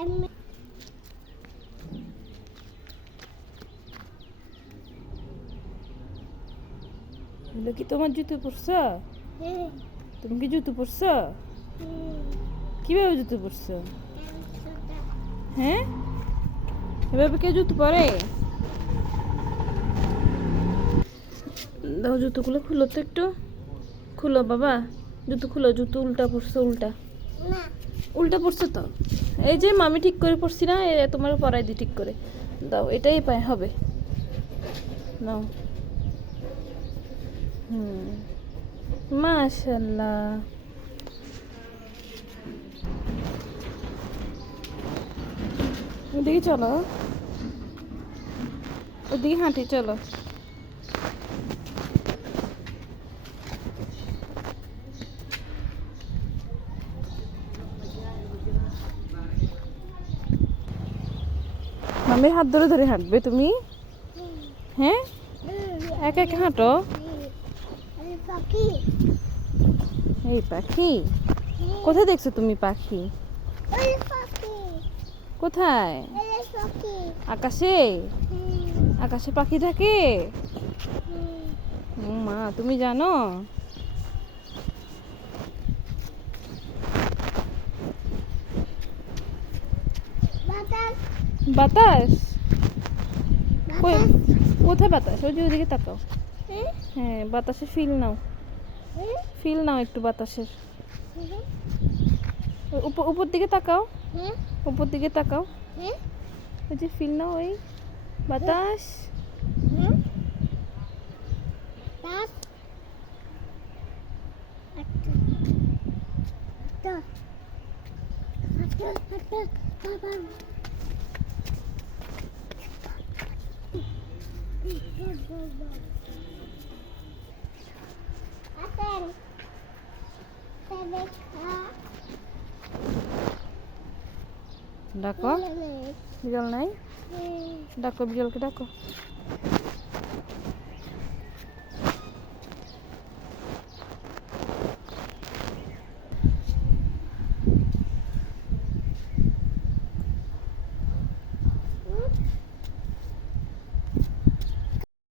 এগুলো কি তোমার জুতো পরছো? তুমি কি জুতো পরছো? কিভাবে জুতো পরছো? হ্যাঁ, এভাবে কে জুতো পরে? দাও জুতোগুলো খুলো তো একটু, খুলো বাবা, জুতো খুলো। জুতো উল্টা পরছো, উল্টা উল্টা পরছো তো। এই যে মামি ঠিক করে পরছি না, তোমার পরাই দি ঠিক করে দাও, এটাই পায় হবে। নাও। মাশাআল্লাহ। ওদিকে চলো, ওদিকে হাঁটি চলো। মামির হাত ধরে ধরে হাঁটবে তুমি? হ্যাঁ, একা একা হাঁটো? এই পাখি কোথায় দেখছো তুমি? পাখি কোথায়? আকাশে? আকাশে পাখি থাকে? মা তুমি জানো? বাতাস? কোথায় বাতাস? ওই যে ওদিকে তাকাও। হ্যাঁ, বাতাসে ফিল নাও, ফিল নাও একটু বাতাসের। উপর দিকে তাকাও, উপর দিকে তাকাও। ওই যে ফিল নাও, ওই বাতাস। ডাকো, বিড়াল নাই? ডাকো বিড়ালকে, ডাকো।